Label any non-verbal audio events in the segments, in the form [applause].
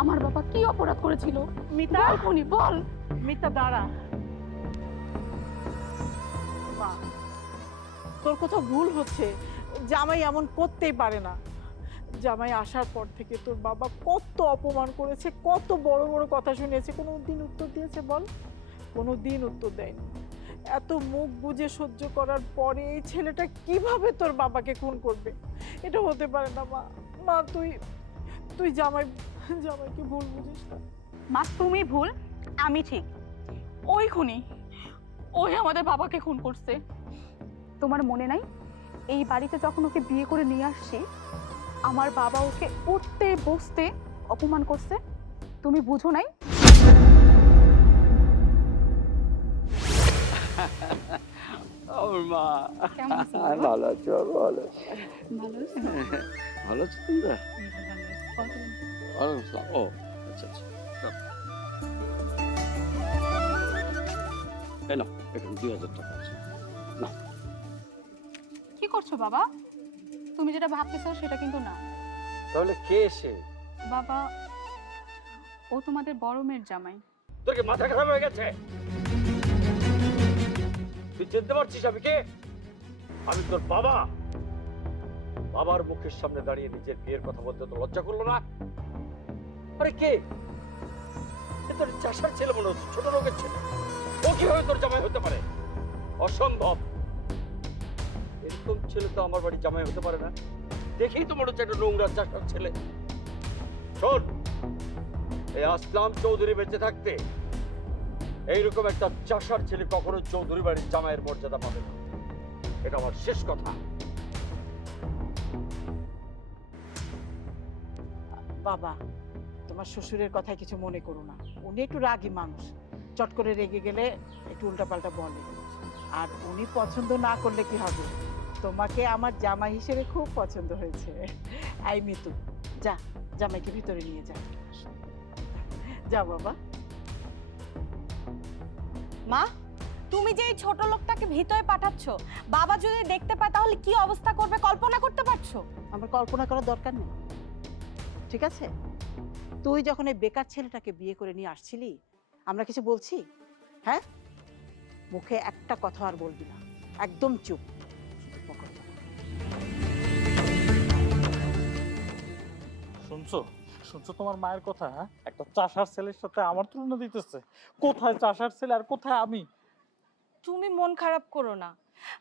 আমার বাবা কি অপরাধ করেছিল? মিতা। বল বল। মিতা দাঁড়া। মা তোর কোথাও ভুল হচ্ছে। জামাই এমন করতেই পারে না। জামাই আসার পর থেকে তোর বাবা কত অপমান করেছে কত বড় বড় কথা শুনিয়েছে কোনো দিন উত্তর দিয়েছে বল? কোনো দিন উত্তর দেয়নি। এত মুখ বুঝে সহ্য করার পরে এই ছেলেটা কীভাবে তোর বাবাকে খুন করবে? এটা হতে পারে না মা। মা তুই তুই জামাই জামাইকে ভুল বুঝিস না মা তুমি ভুল আমি ঠিক। ওই খুনি ওই আমাদের বাবাকে খুন করছে। তোমার মনে নাই? এই বাড়িতে যখন ওকে বিয়ে করে নিয়ে আসছি আমার বাবা ওকে উঠতে বসতে অপমান করছে? তুমি বুঝো নাই? আমার মা। ভালো আছো ভালো আছো। ভালো আছো? ভালো আছো তোমরা। ও আচ্ছা আচ্ছা। এই এখানে দুই হাজার টাকা আছে কি করছ বাবা? তুমি যেটা ভাবতেছো সেটা কিন্তু না। তাহলে কে এসে বাবা ও তোমাদের বড় মেয়ের জামাই। তোর কি মাথা খারাপ হয়ে গেছে? তুই চিনতে পারছিস আমি কে? আমি তোর বাবা। বাবার মুখের সামনে দাঁড়িয়ে নিজের বিয়ের কথা বলতে তো লজ্জা করল না? আরে কে? এ তোর চাষার ছেলে মনে হচ্ছে, ছোট লোকের ছেলে। ও কীভাবে তোর জামাই হতে পারে? অসম্ভব। এরকম ছেলে তো আমার বাড়ি জামাই হতে পারে না। দেখেই তো মনে হচ্ছে একটা নোংরা চাষার ছেলে। শোন, এই আসলাম চৌধুরী বেঁচে থাকতে। এইরকম একটা চাষার ছেলে কখনো চৌধুরী বাড়ির জামাইয়ের মর্যাদা পাবে না। এটা আমার শেষ কথা। বাবা তোমার শ্বশুরের কথায় কিছু মনে করো না। উনি একটু রাগী মানুষ। চট করে রেগে গেলে একটু উল্টাপাল্টা বলে। আর উনি পছন্দ না করলে কি হবে? তোমাকে আমার জামাই হিসেবে খুব পছন্দ হয়েছে। আই মিতু যা জামাইকে ভিতরে নিয়ে যা। যা বাবা। মা তুমি যে এই ছোট লোকটাকে ভিতরে পাঠাচ্ছ বাবা যদি দেখতে পায় তাহলে কি অবস্থা করবে? কল্পনা করতে পারছ? আমার কল্পনা করার দরকার নেই। ঠিক আছে? তুই যখন এই বেকার ছেলেটাকে বিয়ে করে নিয়ে আসছিলি আমরা কিছু বলছি? হ্যাঁ? মুখে একটা কথা আর বলবি না। একদম চুপ। শুনছো? শুনছো তোমার মায়ের কথা হ্যাঁ? একটা চাষার ছেলের সাথে আমার তুলনা দিতেছে। কোথায় চাষার ছেলে আর কোথায় আমি? তুমি মন খারাপ করো না।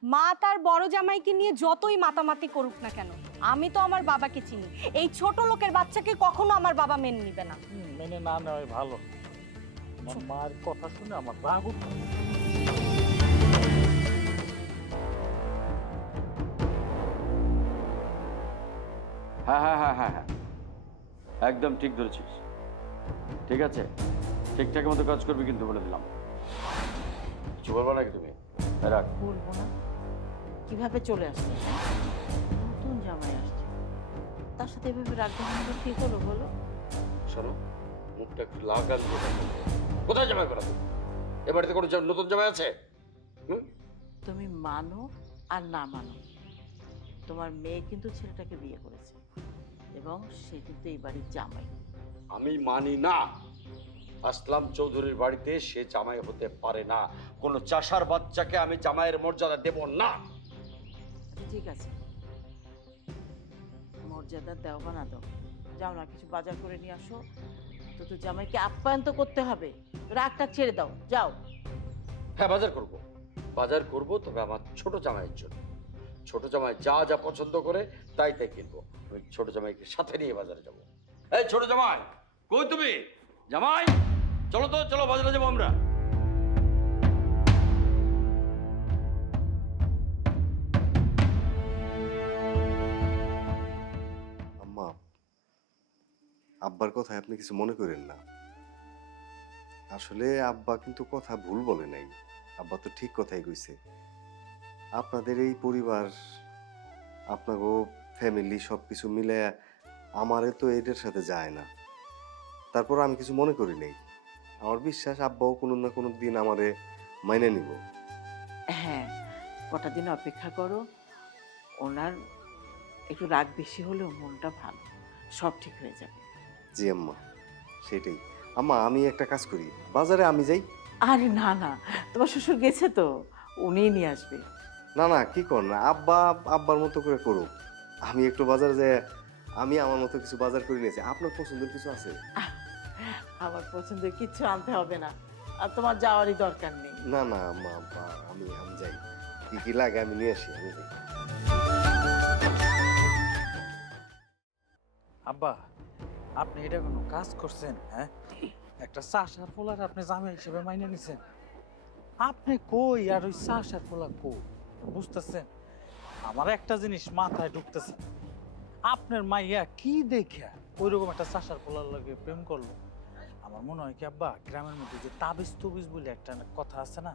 মা তার বড় জামাইকে নিয়ে যতই মাতামাতি করুক না কেন আমি তো আমার বাবাকে চিনি। এই ছোট লোকের বাচ্চাকে কখনো আমার বাবা মেনে নিবে না। মেনে না নেওয়াই ভালো। আমার মায়ের কথা শুনে আমার রাগ হ্যাঁ হ্যাঁ হ্যাঁ হ্যাঁ হ্যাঁ। একদম ঠিক ধরেছিস। ঠিক আছে? ঠিকঠাক মতো কাজ করবি কিন্তু বলে দিলাম। কিছু বলব নাকি তুমি? রাখ। বলব না। কীভাবে চলে আসছে তার সাথে এভাবে রাগ দেখানো ঠিক হলো বলো? শোনো মুখটা একটু দিয়ে কোথায় জামাই করা এ বাড়িতে কোনো নতুন জামাই আছে? হুম? তুমি মানো আর না মানো। তোমার মেয়ে কিন্তু ছেলেটাকে বিয়ে করেছে এবং সে কিন্তু এই বাড়ির জামাই। আমি মানি না। আসলাম চৌধুরীর বাড়িতে সে জামাই হতে পারে না। কোনো চাষার বাচ্চাকে আমি জামাইয়ের মর্যাদা দেব না। ঠিক আছে। মর্যাদা দাও বা না দাও। যাও না কিছু বাজার করে নিয়ে আসো। তো তো জামাইকে আপ্যায়ন তো করতে হবে। রাগটা ছেড়ে দাও। যাও। হ্যাঁ বাজার করব। বাজার করব, তবে আমার ছোট জামাইয়ের জন্য। ছোট জামাই যা যা পছন্দ করে, তাই তাই কিনবো। আমি ছোট জামাইকে সাথে নিয়ে বাজারে যাব। এই ছোট জামাই, কই তুমি? জামাই, চলো তো, চলো বাজারে যাব আমরা। আব্বার কথায় আপনি কিছু মনে করেন না। আসলে আব্বা কিন্তু কথা ভুল বলে নাই। আব্বা তো ঠিক কথাই কইছে। আপনাদের এই পরিবার আপনাগো ফ্যামিলি সব কিছু মিলে আমারে তো এটার সাথে যায় না। তারপর আমি কিছু মনে করি নাই। আমার বিশ্বাস আব্বাও কোনো না কোনো দিন আমারে মাইনে নিব। হ্যাঁ কটা দিন অপেক্ষা করো। ওনার একটু রাগ বেশি হলেও মনটা ভালো। সব ঠিক হয়ে যাবে। জি আম্মা সেটাই। আম্মা আমি একটা কাজ করি বাজারে আমি যাই। আরে না না তোমার শ্বশুর গেছে তো উনিই নিয়ে আসবে। না না কি কর না আব্বা আব্বার মতো করে করুক। আমি একটু বাজারে যাই আমি আমার মতো কিছু বাজার করে নিয়েছি আপনার পছন্দের কিছু আছে? আমার পছন্দের কিচ্ছু আনতে হবে না আর তোমার যাওয়ারই দরকার নেই। না না আম্মা আব্বা আমি আমি যাই। কি কি লাগে আমি নিয়ে আসি আমি যাই। আব্বা আপনি এটা কোনো কাজ করছেন হ্যাঁ? একটা চাষার পোলার আপনি জামাই হিসেবে মাইনে নিছেন। আপনি কই আর ওই চাষার পোলা কই? বুঝতেছেন? আমার একটা জিনিস মাথায় ঢুকতেছে। আপনার মাইয়া কি দেখা ওইরকম একটা চাষার পোলার লাগে প্রেম করল? আমার মনে হয় কি, আব্বা, গ্রামের মধ্যে যে তাবিজ তুবিজ বলে একটা কথা আছে না,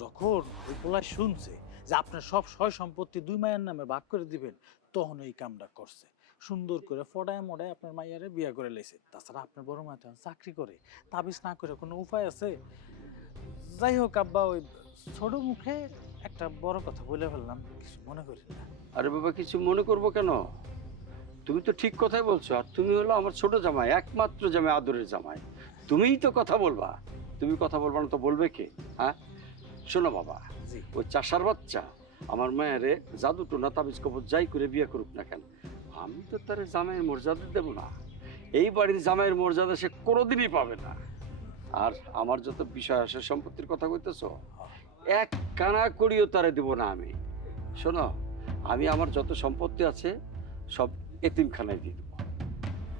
যখন ওই পোলা শুনছে যে আপনার সব সয় সম্পত্তি দুই মায়ের নামে ভাগ করে দিবেন, তখন এই কামটা করছে। সুন্দর করে ফডায় মডায় আপনার মাইয়ারে বিয়ে করে লেছে তাছাড়া আপনার বড় মা তো চাকরি করে। তাবিজ না করে কোনো উপায় আছে? যাই হোক আব্বা ওই ছোট মুখে একটা বড় কথা বলে ফেললাম কিছু মনে করি না। আরে বাবা কিছু মনে করব কেন? তুমি তো ঠিক কথাই বলছো আর তুমি হলো আমার ছোট জামাই একমাত্র জামাই আদরের জামাই। তুমিই তো কথা বলবা। তুমি কথা বলবা না তো বলবে কে? হ্যাঁ? শোনো বাবা জি। ওই চাষার বাচ্চা আমার মায়েরে জাদু টোনা তাবিজ কবর যাই করে বিয়ে করুক না কেন আমি তো তার জামাইয়ের মর্যাদা দেবো না। এই বাড়ির জামাইয়ের মর্যাদা সে কোনোদিনই পাবে না। আর আমার যত বিষয় আসে সম্পত্তির কথা কইতেছ, এক কানা করিও তারে দেব না আমি। শোনো, আমি আমার যত সম্পত্তি আছে, সব এতিমখানায় দিয়ে দেবো।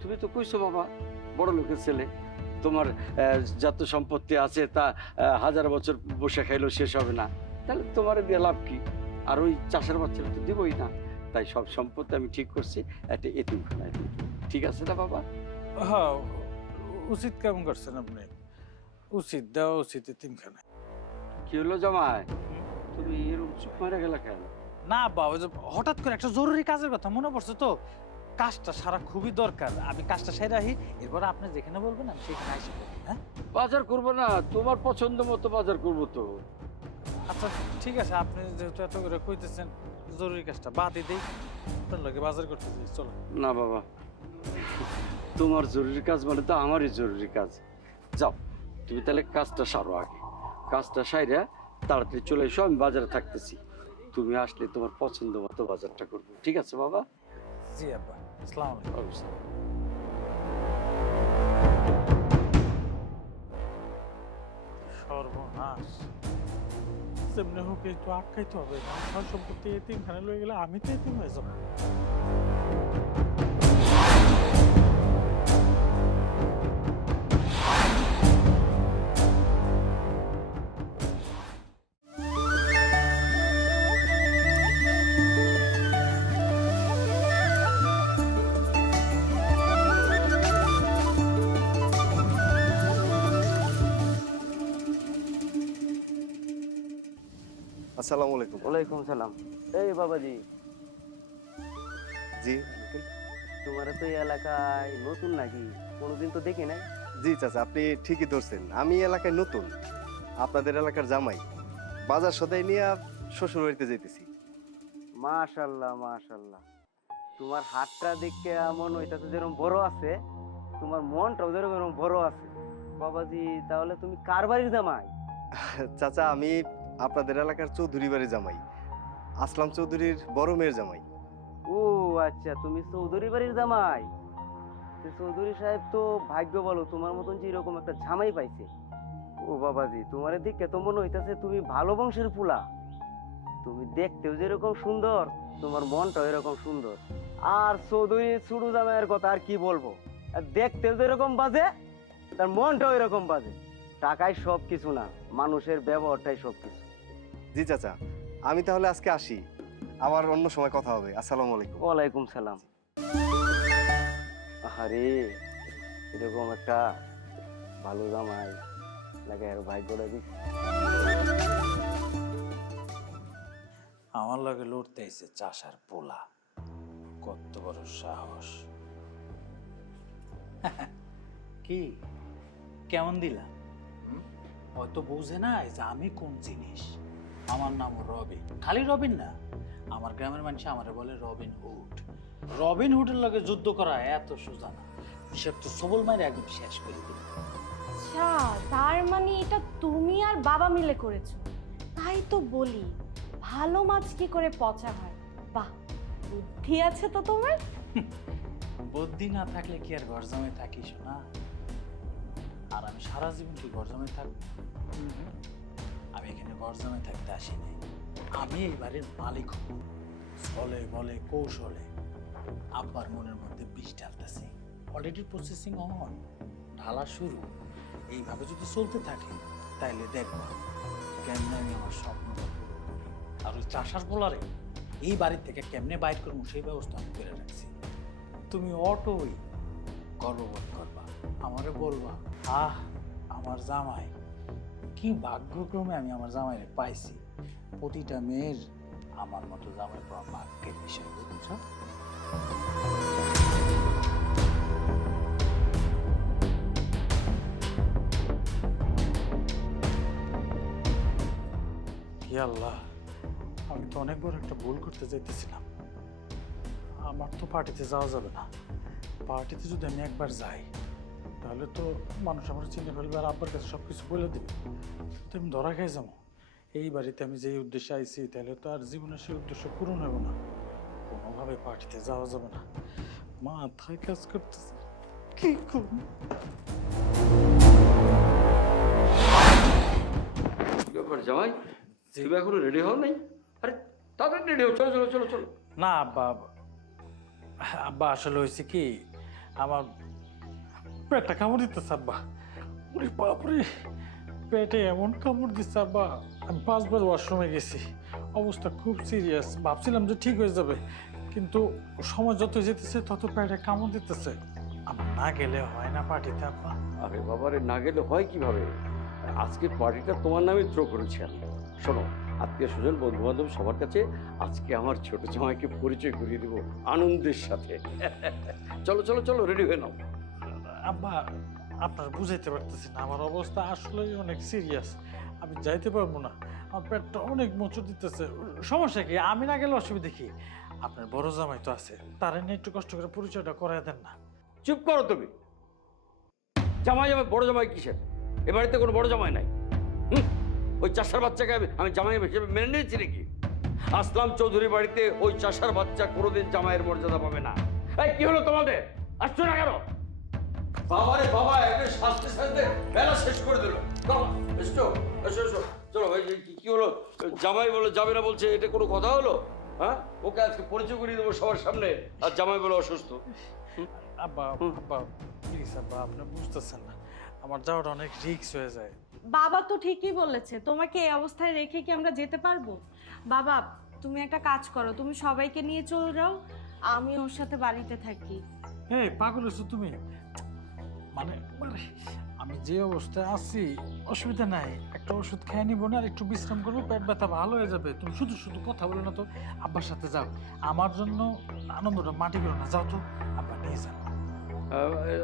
তুমি তো কইছো বাবা, বড় লোকের ছেলে, তোমার যত সম্পত্তি আছে তা হাজার বছর বসে খাইলেও শেষ হবে না। তাহলে তোমার দিয়ে লাভ কি? আর ওই চাষের বাচ্চারা তো দেবই না। তাই সব সম্পত্তি আমি ঠিক করছি একটা এতিমখানায় দেবো। ঠিক আছে না বাবা? হ্যাঁ উচিত কেমন করছেন আপনি? উচিত দেওয়া উচিত তিনখানে কি হলো জামাই? তুমি এরকম চুপ মারা গেলা কেন? না বাবা যে হঠাৎ করে একটা জরুরি কাজের কথা মনে পড়ছে তো। কাজটা সারা খুবই দরকার আমি কাজটা সেরে আহি এরপর আপনি যেখানে বলবেন আমি সেখানে আসি হ্যাঁ? বাজার করব না তোমার পছন্দ মতো বাজার করব তো। আচ্ছা ঠিক আছে আপনি যেহেতু এত করে কইতেছেন জরুরি কাজটা বাদই দেই। লগে বাজার করতে যাই চলো। না বাবা তোমার জরুরি কাজ মানে তো আমারই জরুরি কাজ। যাও তুমি তাহলে কাজটা সারো আগে। কাজটা সাইরা তাড়াতাড়ি চলে এসো আমি বাজারে থাকতেছি। তুমি আসলে তোমার পছন্দ মতো বাজারটা করব ঠিক আছে বাবা? জি আব্বা আসসালামু আলাইকুম। সর্বনাশ। যেমনি হোক একটু আটকাইতে হবে। সম্পত্তি এতিমখানে লয়ে গেলে আমি তো এতিম হয়ে যাব। আসসালামু আলাইকুম। ওয়ালাইকুম সালাম। এই বাবাজি। জি। তোমার তো এই এলাকায় নতুন নাকি? কোনোদিন তো দেখি নাই। জি চাচা আপনি ঠিকই ধরছেন। আমি এলাকায় নতুন। আপনাদের এলাকার জামাই। বাজার সদাই নিয়ে শ্বশুর বাড়িতে যেতেছি মাশাল্লাহ মাশাল্লাহ। তোমার হাতটা দেখে এমন ওইটাতে যেরকম বড় আছে তোমার মনটাও যেরকম বড় আছে। বাবাজি তাহলে তুমি কার বাড়ির জামাই? চাচা আমি আপনাদের এলাকার চৌধুরী বাড়ির জামাই, আসলাম চৌধুরীর বড় মেয়ের জামাই। ও আচ্ছা তুমি চৌধুরী বাড়ির জামাই? চৌধুরী সাহেব তো ভাগ্য বলো, তোমার মতন যে এরকম একটা জামাই পাইছে। ও বাবাজি, তোমার দিকে তো মনে হইতাছে তুমি ভালো বংশের পুলা তুমি দেখতেও যেরকম সুন্দর, তোমার মনটাও এরকম সুন্দর। আর চৌধুরী ছুড়ু জামাইয়ের কথা আর কি বলব? আর দেখতেও যেরকম বাজে, তার মনটাও এরকম বাজে। টাকায় সব কিছু না, মানুষের ব্যবহারটাই সব কিছু জি চাচা আমি তাহলে আজকে আসি। আবার অন্য সময় কথা হবে। আসসালামু আলাইকুম। ওয়ালাইকুম সালাম। আরে এরকম একটা ভালো জামাই লাগে আর ভাগ্যটা দিস আমার লগে লড়তে আইছে চাষার পোলা। কত বড় সাহস। [laughs] কি? কেমন দিলাম হয়তো বুঝে নাই যে আমি কোন জিনিস। আমার নাম রবিন। খালি রবিন না আমার গ্রামের মানুষ আমারে বলে রবিন হুড রবিন হুডের লগে যুদ্ধ করা এত সোজা না তো সবল মায়ের একদম শেষ করে দিল। আচ্ছা তার মানে এটা তুমি আর বাবা মিলে করেছ? তাই তো বলি ভালো মাছ কি করে পচা হয়? বাহ বুদ্ধি আছে তো তোমার। বুদ্ধি না থাকলে কি আর ঘর জামাই থাকিস না আর আমি সারা জীবন কি ঘর জামাই থাকব আমি এখানে ঘর জামাই থাকতে আসিনি আমি এই বাড়ির মালিক হব। ছলে বলে, কৌশলে। আব্বার মনের মধ্যে বিষ ঢালতেছি। অলরেডি প্রসেসিং অন ঢালা শুরু। এইভাবে যদি চলতে থাকে, তাইলে দেখব, কেমনে আমি আমার স্বপ্ন আর ওই চাষার বলারে এই বাড়ির থেকে কেমনে বাইর করব, সেই ব্যবস্থা আমি করে রাখছি। তুমি অটোই গর্ববোধ করবা। আমারে বলবা, আহ, আমার জামাই কি ভাগ্যক্রমে আমি আমার জামাইরে পাইছি? প্রতিটা মেয়ের আমার মতো জামাই পাওয়া ভাগ্যের বিষয়, বুঝছ? আল্লাহ, আমি তো অনেক বড় একটা ভুল করতে যাইতেছিলাম। আমার তো পার্টিতে যাওয়া যাবে না। পার্টিতে যদি আমি একবার যাই তাহলে তো মানুষ আমার চিনে ফেলবে আর আব্বার কাছে সব কিছু বলে দেবে। তো আমি ধরা খেয়ে যাব। এই বাড়িতে আমি যেই উদ্দেশ্যে আইছি তাহলে তো আর জীবনের সেই উদ্দেশ্য পূরণ হবে না। কোনোভাবে পার্টিতে যাওয়া যাবে না। মাথায় কাজ করতেছে। কি করব? ব্যাপার জামাই? তুমি এখনও রেডি হও নাই? আরে তাড়াতাড়ি রেডি হও। চলো চলো চলো চলো। না আব্বা আব্বা আসলে হয়েছে কি আমার পেটটা কামড় দিতেছে, আব্বা। ওরে বাপরে, পেটে এমন কামড় দিচ্ছে, আব্বা। আমি পাঁচবার ওয়াশরুমে গেছি। অবস্থা খুব সিরিয়াস। ভাবছিলাম যে ঠিক হয়ে যাবে, কিন্তু সময় যত যেতেছে, তত পেটে কামড় দিতেছে। আমার না গেলে হয় না পার্টিতে, আব্বা। আরে বাবারে না গেলে হয় কীভাবে? আজকের পার্টিটা তোমার নামে থ্রো করেছি আমি। শোনো, আত্মীয় স্বজন বন্ধু বান্ধব সবার কাছে আজকে আমার ছোট জামাইকে পরিচয় করিয়ে দেবো আনন্দের সাথে। চলো চলো চলো রেডি হয়ে নাও। আব্বা, আপনার বুঝাইতে পারতেছি না। আমার অবস্থা আসলেই অনেক সিরিয়াস আমি যাইতে পারব না। আমার পেটটা অনেক মোচু দিতেছে। সমস্যা কি? আমি না গেলে অসুবিধা কি? আপনার বড় জামাই তো আছে। তার নিয়ে একটু কষ্ট করে পরিচয়টা করাই দেন না। চুপ করো তুমি। জামাই জামাই বড় জামাই কিসের? এ বাড়িতে কোনো বড় জামাই নাই। হুম? ওই চাষার বাচ্চাকে আমি- আমি জামাই হিসেবে মেনে নিয়েছি নাকি? আসলাম চৌধুরী বাড়িতে, ওই চাষার বাচ্চা কোনোদিন জামাইয়ের মর্যাদা পাবে না। এই, কি হলো তোমাদের? আসছো না কেন? বাবারে বাবা একে শাস্তি শাস্তি বেলা শেষ করে দিল। বাবা, এসো এসো এসো। চলো এই যে কি- হলো? জামাই বলে যাবে না বলছে এটা কোনো কথা হলো? হ্যাঁ? ওকে আজকে পরিচয় করিয়ে দেবো সবার সামনে। আর জামাই বলে অসুস্থ। আব্বা আব্বা প্লিজ আব্বা আপনি বুঝতেছেন না। আমার যাওয়াটা অনেক রিস্ক হয়ে যায়। বাবা তো ঠিকই বলেছে তোমাকে এই অবস্থায় রেখে কি আমরা যেতে পারব? বাবা তুমি একটা কাজ করো তুমি সবাইকে নিয়ে চলে যাও আমি ওর সাথে বাড়িতে থাকি। হ্যাঁ পাগল তুমি। মানে আমি যে অবস্থায় আছি, অসুবিধা নাই। একটা ওষুধ খেয়ে নিবো না, আর একটু বিশ্রাম করব, পেট ব্যথা ভালো হয়ে যাবে। তুমি শুধু শুধু কথা বলে না তো, আব্বার সাথে যাও। আমার জন্য আনন্দটা মাটি করো না, যাও তো, আব্বা নিয়ে যাও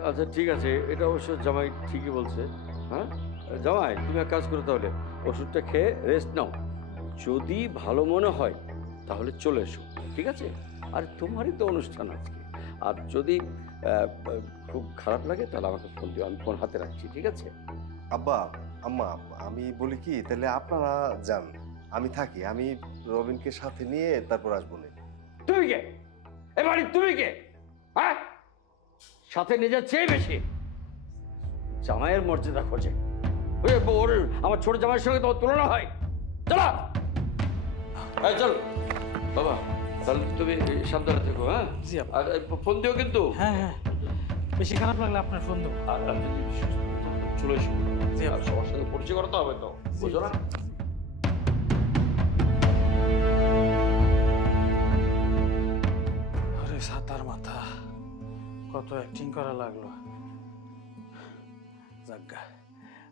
আচ্ছা ঠিক আছে। এটা অবশ্য জামাই ঠিকই বলছে। হ্যাঁ? জামাই, তুমি এক কাজ করো তাহলে। ওষুধটা খেয়ে রেস্ট নাও। যদি ভালো মনে হয়, তাহলে চলে এসো। ঠিক আছে? আর তোমারই তো অনুষ্ঠান আজকে। আর যদি খুব খারাপ লাগে তাহলে আমাকে ফোন দিও আমি ফোন হাতে রাখছি ঠিক আছে? আব্বা আম্মা আমি বলি কি তাহলে আপনারা যান আমি থাকি আমি রবিনকে সাথে নিয়ে তারপর আসব না। তুমি কে? এবারে তুমি কে? হ্যাঁ? সাথে নিজের চেয়ে বেশি। জামাইয়ের মর্যাদা খোঁজে। ওই ওর আমার ছোট জামাইয়ের সঙ্গে তোমার তুলনা হয়। চলো! এই চল! বাবা। তাহলে তুমি সাবধানে থেকো হ্যাঁ? জি আর ফোন দিও কিন্তু। হ্যাঁ হ্যাঁ। বেশি খারাপ লাগলে আপনার ফোন দেবো। আর সুস্থ চলে এসো। জি আর সবার সাথে পরিচয় করতে হবে তো। বুঝো না? আরে সাতার মাথা। কত অ্যাক্টিং করা লাগল। যাজ্ঞা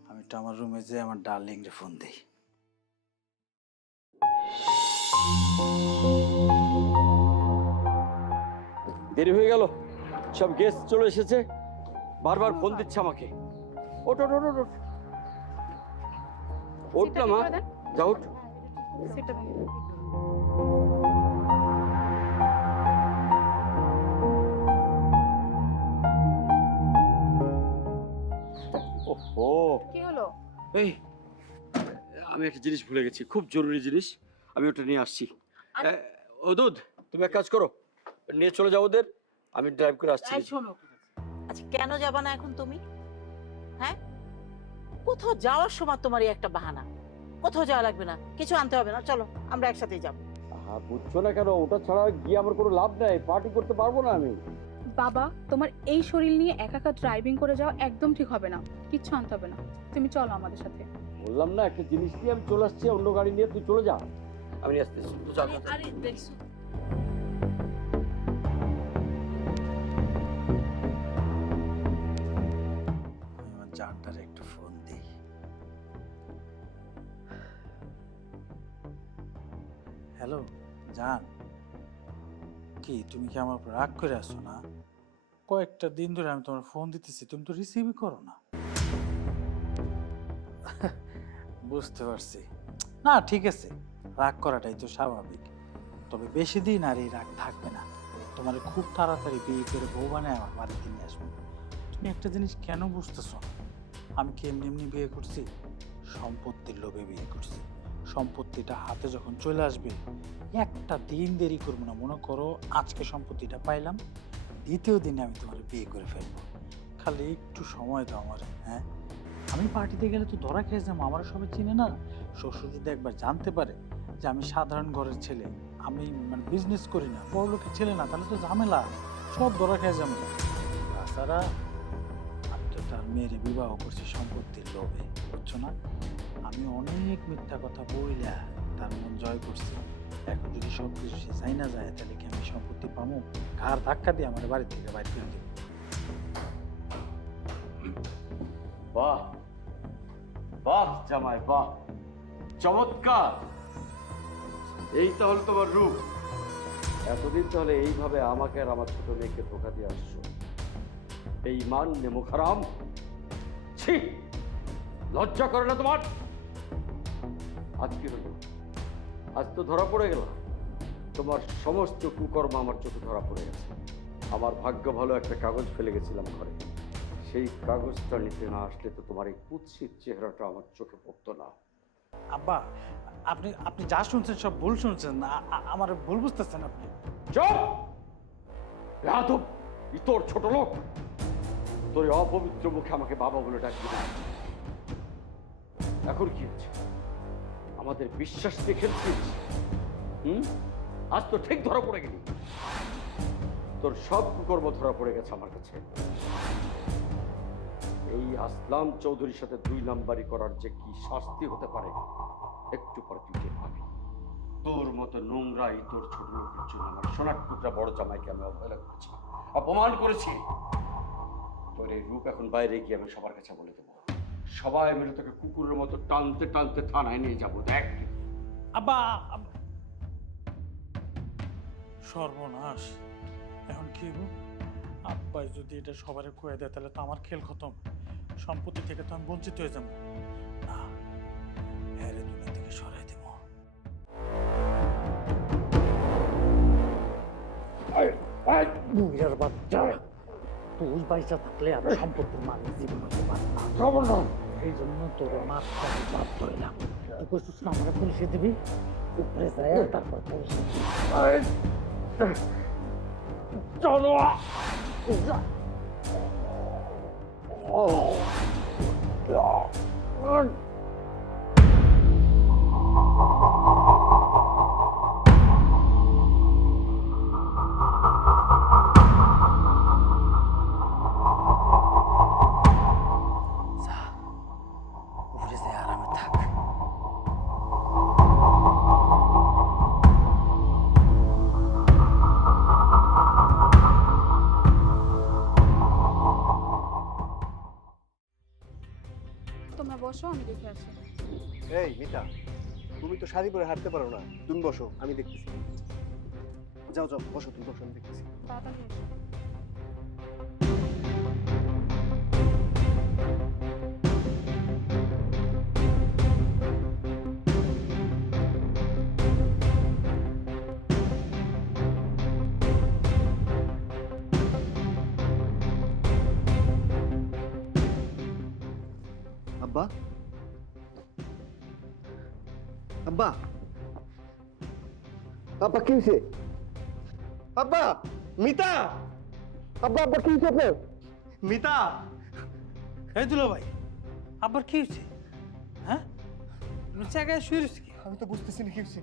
আমি একটু আমার রুমে যেয়ে আমার ডার্লিং রে ফোন দিই। দেরি হয়ে গেল। সব গেস্ট চলে এসেছে। বারবার ফোন দিচ্ছে আমাকে। ওট ওট ওট ওট, ওট ওঠ না মা যা ওঠ। সেটা কি হলো? এই আমি একটা জিনিস ভুলে গেছি। খুব জরুরি জিনিস। আমি ওটা নিয়ে আসছি। ও দুধ তুমি এক কাজ করো। নিয়ে চলে যাও ওদের আমি ড্রাইভ করে আসছি। এই শোনো। আচ্ছা কেন যাবা না এখন তুমি? হ্যাঁ? কোথাও যাওয়ার সময় তোমার এই একটা বাহানা। কোথাও যাওয়া লাগবে না কিছু আনতে হবে না চলো আমরা একসাথেই যাব। হ্যাঁ বুঝছ না কেন? ওটা ছাড়া গিয়ে আমার কোনো লাভ নাই পার্টি করতে পারব না আমি। বাবা তোমার এই শরীর নিয়ে একা একা ড্রাইভিং করে যাওয়া একদম ঠিক হবে না কিচ্ছু আনতে হবে না। তুমি চলো আমাদের সাথে। বললাম না একটা জিনিস নিয়ে আমি চলে আসছি অন্য গাড়ি নিয়ে তুই চলে যা। আমি আসতেছি। তুই চল আরে দেখছ? জান কি, তুমি কি আমার উপর রাগ করে আসো না? কয়েকটা দিন ধরে আমি তোমার ফোন দিতেছি, তুমি তো রিসিভই করো না। [laughs] বুঝতে পারছি। না, ঠিক আছে, রাগ করাটাই তো স্বাভাবিক। তবে বেশি দিন আর এই রাগ থাকবে না। তোমার খুব তাড়াতাড়ি বিয়ে করে বউ বানায় আমার বাড়িতে নিয়ে আসব। তুমি একটা জিনিস কেন বুঝতেছ আমি কি এমনি এমনি বিয়ে করছি? সম্পত্তির লোভে বিয়ে করছি। সম্পত্তিটা হাতে যখন চলে আসবে, একটা দিন দেরি করব না। মনে করো আজকে সম্পত্তিটা পাইলাম, দ্বিতীয় দিনে আমি তোমার বিয়ে করে ফেলব। খালি একটু সময় দাও আমার হ্যাঁ? আমি পার্টিতে গেলে তো ধরা খেয়ে যাব আমার সবাই চিনে না। শ্বশুর যদি একবার জানতে পারে যে আমি সাধারণ ঘরের ছেলে। আমি মানে বিজনেস করি না, বড় লোকের ছেলে না, তাহলে তো ঝামেলা। সব ধরা খেয়ে যাব। তাছাড়া আমি তো তার মেয়ের বিবাহ করছি সম্পত্তির লোভে, বুঝছ না? আমি অনেক মিথ্যা কথা বইলা তার মন জয় করছি। এখন যদি সব কিছু সে চাই না যায়, তাহলে কি আমি সম্পত্তি পাবো ঘাড় ধাক্কা দিয়ে আমার বাড়ি থেকে বাইর করে দেবো? বাহ। বাহ, জামাই, বাহ। চমৎকার! এই তাহলে তোমার রূপ। এতদিন তাহলে এইভাবে আমাকে আর আমার ছোট মেয়েকে ধোকা দিয়ে আসছো। এই মান নেমুখারাম। ছি! লজ্জা করে না তোমার? আজ কি হলো? আজ তো ধরা পড়ে গেল। তোমার সমস্ত কুকর্ম আমার চোখে ধরা পড়ে গেছে। আমার ভাগ্য ভালো একটা কাগজ ফেলে গেছিলাম ঘরে। সেই কাগজটা নিতে না আসলে তো তোমার এই কুৎসিত চেহারাটা আমার চোখে পড়তো না। আব্বা আপনি আপনি যা শুনছেন সব ভুল শুনছেন। আমার ভুল বুঝতেছেন আপনি। চুপ! রাধব তোর ছোট লোক। তোর অপবিত্র মুখে আমাকে বাবা বলে ডাকবি এখন কি হচ্ছে? আমাদের বিশ্বাস দেখেছিস হুম? আজ তো ঠিক ধরা পড়ে গেলি। তোর সব কুকর্ম ধরা পড়ে গেছে আমার কাছে। এই আসলাম চৌধুরীর সাথে দুই নাম্বারি করার যে কি শাস্তি হতে পারে, একটু পরে তুই পাবি। তোর মতো নোংরাই তোর ছোট লোকের জন্য আমার সোনার টুকরা বড় জামাইকে আমি অবহেলা করেছি, অপমান করেছি। তোর এই রূপ এখন বাইরে গিয়ে আমি সবার কাছে বলে দেবো। সবাই মিলে তোকে কুকুরের মতো টানতে টানতে থানায় নিয়ে যাব দেখ। আব্বা। সর্বনাশ। এখন কি আব্বাই যদি এটা সবারে কয়ে দেয় তাহলে তো আমার খেল খতম। সম্পত্তি থেকে তো আমি বঞ্চিত হয়ে যাব। না হ্যাঁ রে দুনিয়া থেকে সরাই দেব। বাচ্চা তুই পয়সা থাকলে আর সম্পত্তির মালিক জীবন হতে পারে না এই জন্য তোর মাছটাকে বাদ ধরলাম তুই কইছিস না আমরা পুলিশে দিবি উপরে যায় তারপর পুলিশে চলো। উপরে শাড়ি পরে হাঁটতে পারো না। তুমি বসো আমি দেখতেছি। যাও যাও বসো তুমি বসো আমি দেখতেছি। তাড়াতাড়ি আব্বা? আব্বা। আব্বা কি হয়েছে আব্বা মিতা। আব্বা আব্বা কি হয়েছে আপনার? মিতা। এই দুলা ভাই আবার কি হয়েছে হ্যাঁ? জায়গায় শুয়ে রয়েছে কি? আমি তো বুঝতেছি না কি হয়েছে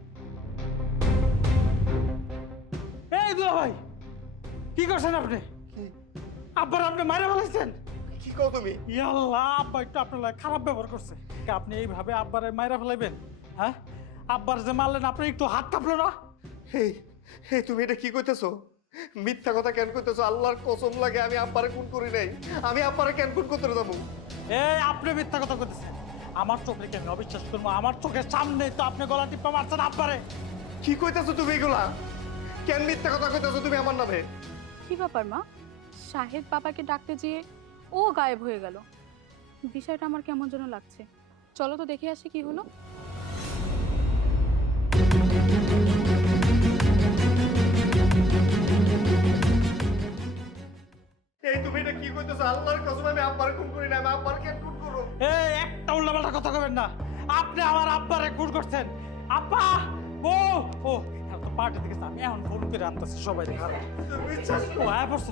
এই দুলা ভাই কি করছেন আপনি? কি? আব্বার আপনি মারা ফেলাইছেন কি কও তুমি? ইয়াল্লাহ আব্বা একটু আপনার খারাপ ব্যবহার করছে। আপনি এইভাবে আব্বারে মাইরা ফেলাইবেন? হ্যাঁ? আব্বার যে মারলেন আপনার একটু হাত কাঁপলো না? হেই হেই তুমি এটা কি কইতেছো? মিথ্যা কথা কেন কইতেছো? আল্লাহর কসম লাগে আমি আব্বারে খুন করি নাই। আমি আব্বারে কেন খুন করতে যাব? এই আপনি মিথ্যা কথা করতেছেন আমার চোখে কেন অবিশ্বাস করব? আমার চোখের সামনে তো আপনি গলা টিপা মারছেন আব্বারে। কি কইতেছো তুমি এগুলা? কেন মিথ্যা কথা কইতেছো তুমি আমার নামে? কি ব্যাপার মা? শাহেদ বাবাকে ডাকতে যেয়ে ও গায়েব হয়ে গেল। বিষয়টা আমার কেমন যেন লাগছে। চলো তো দেখে আসি কি হলো। এই তুমি এটা কি কইতেছো? আল্লাহর কসম আমি আব্বারে খুন করি না আমি আব্বারে কেন খুন করব এই একটা উল্লাপাল্টা কথা কবেন না। আপনি আমার আব্বারে খুন করছেন। আব্বা! ও ও এখন তো পার্টি থেকে আমি এখন ফোন করে আনতেছি সবাই খারাপ বিশ্বাস ও হ্যাঁ পড়ছে।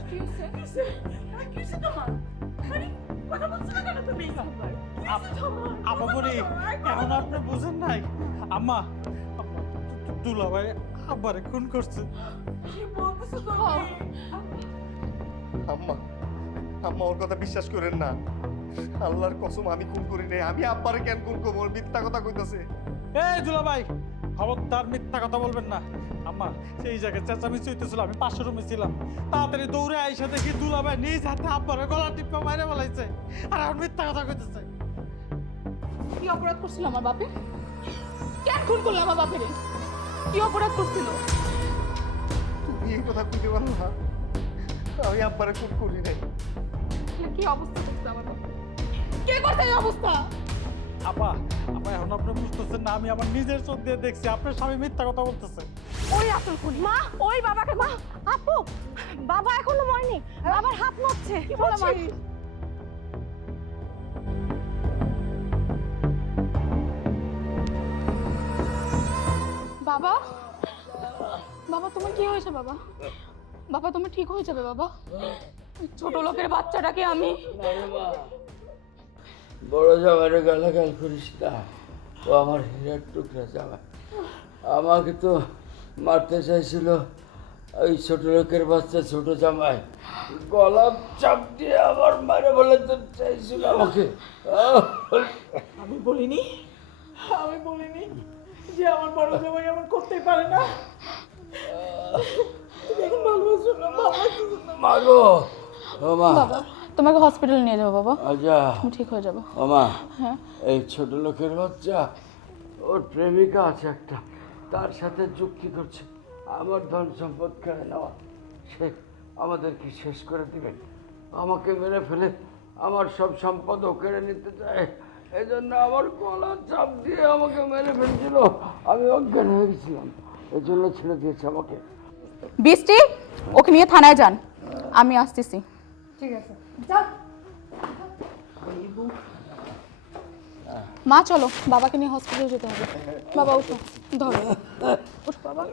এখন আপনি বুঝেন নাই? আম্মা আম্মা, দু- দুলা ভাই আব্বারে খুন করছে। আম্মা আম্মা ওর কথা বিশ্বাস করেন না। আল্লাহর কসম আমি খুন করি নাই। আমি আব্বারে কেন খুন করব? ওর মিথ্যা কথা কইতাছে। এই দুলা ভাই খবরদার মিথ্যা কথা বলবেন না। আম্মা সেই জায়গায় চেঁচামেচি হইতেছিল আমি পাশে রুমে ছিলাম। তাড়াতাড়ি দৌড়ে আইসা দেখি দুলা ভাই নিজ হাতে আব্বারে গলা টিপা মাইরে ফেলাইছে আর এখন মিথ্যা কথা কইতেছে। কি অপরাধ করছিল আমার বাপে? কেন খুন করল আমার বাপেরে কি অপরাধ করছিল? তুমি এই কথা কইতে পারো না। আমি আব্বারে খুন করি নাই। কি অবস্থা করছে আমার কে করছে এই অবস্থা? আপা আপা এখন আপনি বুঝতেছেন না আমি আমার নিজের চোখ দিয়ে দেখছি আপনার স্বামী মিথ্যা কথা বলতেছে। ওই আসল খুনি। মা ওই বাবাকে মা আপু বাবা এখনও মরেনি বাবার হাত নড়ছে। কি বলো মা বাবা? বাবা তোমার কি হয়েছে বাবা? বাবা তুমি ঠিক হয়ে যাবে বাবা। ছোট লোকের বাচ্চাটাকে আমি বড় জামাইরে গালাগাল করিস না। ও আমার হীরার টুকরা জামাই। আমাকে তো মারতে চাইছিল ওই ছোট লোকের বাচ্চা ছোট জামাই। গলা চাপ দিয়ে আমার মারে বলে তো চাইছিল আমাকে। আমি বলিনি আমি বলিনি যে আমার বড় জামাই এমন করতেই পারে না। না মাগো ও মা। তোমাকে হসপিটাল নিয়ে যাব বাবা। আচ্ছা। তুমি ঠিক হয়ে যাব। ও মা হ্যাঁ। এই ছোট লোকের বাচ্চা ওর প্রেমিকা আছে একটা তার সাথে যুক্তি করছে। আমার ধন সম্পদ কেড়ে নেওয়া সে আমাদেরকে শেষ করে দিবেন আমাকে মেরে ফেলে আমার সব সম্পদ ও কেড়ে নিতে চায়। এই জন্য আমার গলা চাপ দিয়ে আমাকে মেরে ফেলছিল। আমি অজ্ঞান হয়ে গেছিলাম। এই জন্য ছেড়ে দিয়েছে আমাকে। বৃষ্টি ওকে নিয়ে থানায় যান। আমি আসতেছি। মা চলো বাবাকে নিয়ে হসপিটালে যেতে হবে। বাবা উঠো ধরো। উঠ বাবা।